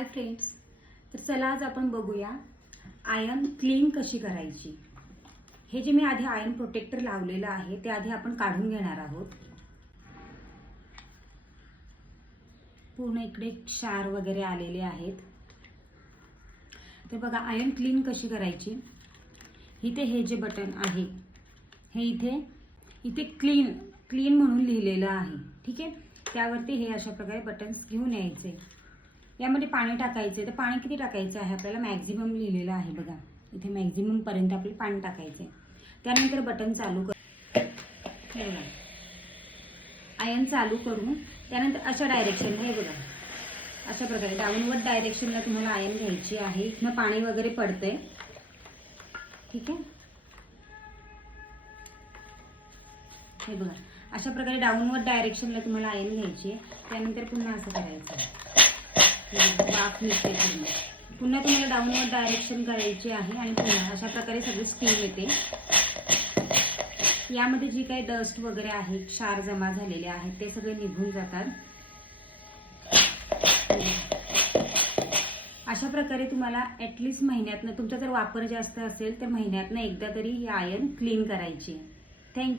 Hi friends, तर चला आज आपण बघूया आयर्न क्लीन कशी करायची। हे जे मी आधी आयर्न प्रोटेक्टर लावलेलं आहे ते आधी आपण काढून घेणार आहोत। पूर्ण इकडे क्षार वगैरे आलेले आहेत। तर बघा आयर्न क्लीन कशी करायची। इथे हे जे बटन आहे हे इथे क्लीन म्हणून लिहिलेलं आहे, ठीक आहे। त्यावरती हे अशा प्रकारे बटन्स घेऊन यायचे। यामध्ये पाणी टाकायचे, तर पाणी किती टाकायचं आहे आपल्याला मॅक्झिमम लिहिलेलं आहे बघा, इथे मॅक्झिमम पर्यंत आपल्याला पाणी टाकायचे। त्यानंतर बटन चालू कर, हे बघा आयर्न चालू करून त्यानंतर अशा डायरेक्शन हे बघा अशा प्रकारे डाऊनवर्ड डायरेक्शनला तुम्हाला आयर्न घ्यायची आहे। इथनं पाणी वगैरे पडतंय, ठीक आहे। हे बघा अशा प्रकारे डाऊनवर्ड डायरेक्शनला तुम्हाला आयर्न घ्यायची आहे। त्यानंतर पुन्हा असं करायचं, वाफ निघते पुन्हा तुम्हाला डाऊनवर्ड डायरेक्शन करायची आहे आणि पुन्हा अशा प्रकारे सगळी स्टीम येते। यामध्ये जी काही डस्ट वगैरे आहे, क्षार जमा झालेले आहेत ते सगळे निघून जातात। अशा प्रकारे तुम्हाला ॲटलिस्ट महिन्यातनं, तुमचा जर वापर जास्त असेल तर महिन्यातनं एकदा तरी ही आयर्न क्लीन करायची। थँक्यू।